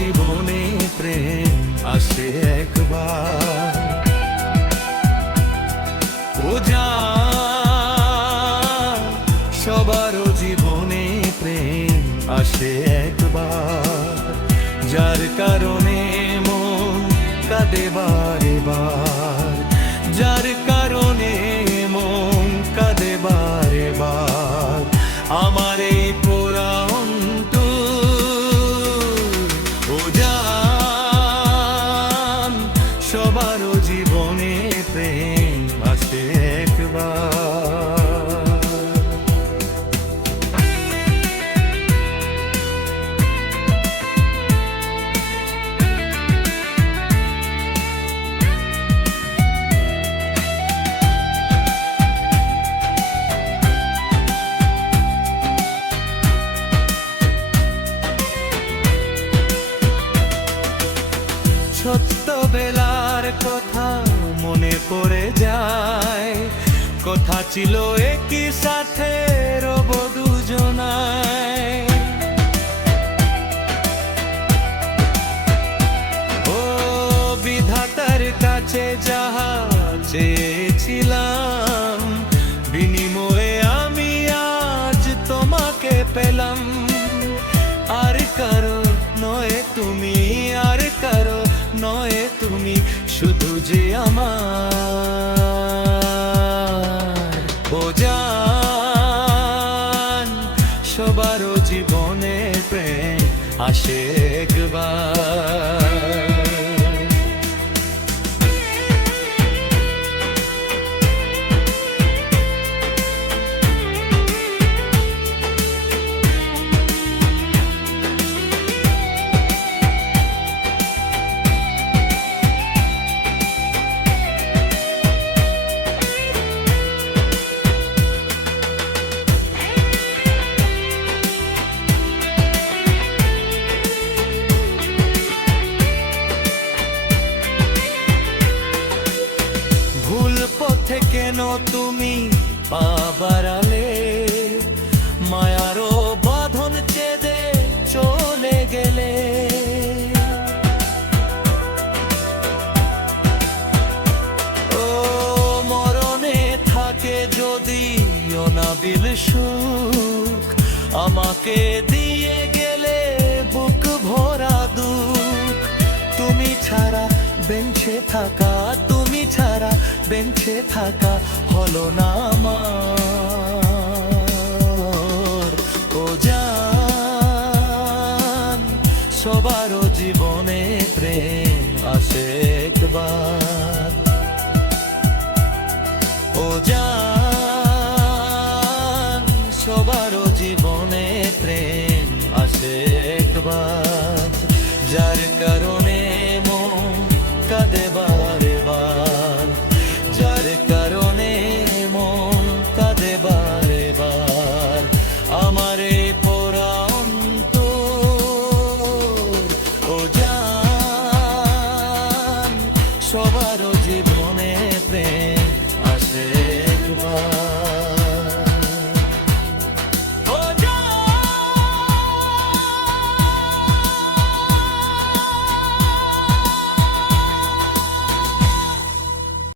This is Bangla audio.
জীবনে প্রেম আসে একবার। ও জান, সবারও জীবনে প্রেম আসে একবার, যার কারণে মন কাঁদে বারে বার, যার কারণে মন কাঁদে বারে বার। আমার এই পোড়া অন্তর, ও জান, সবারও জীবনে প্রেম আসে একবার। ছোট্টবেলার কথা মনে পড়ে যায়, কথা ছিল একই সাথে রব দুজনায়। ও বিধাতার কাছে যাহা চেয়েছিলাম, বিনিময়ে আমি আজ তোমাকে পেলাম। আর কারো নয় তুমি, আর কারো নয় তুমি, শুধু যে আমার। ও জান, সবারও জীবনে প্রেম আসে একবার। পথে কেন তুমি পা বাড়ালে, মায়ারও বাঁধন ছেদে চলে গেলে। ও মরণে থাকে যদি অনাবিল সুখ, আমাকে দিয়ে গেলে বুক ভরা দুঃখ। তুমি ছাড়া বেঁচে থাকা, তুমি ছাড়া বেঁচে থাকা হলো না আমার। ও জান, সবারও জীবনে প্রেম আসে একবার। ও জান, সবারও জীবনে প্রেম আসে একবার, যার কারণে মন কাঁদে বারে বার, যার কারণে মন কাঁদে বারে বার। আমার এই পোড়া অন্তর, ও জান, সবারও জীবনে প্রেম আসে একবার।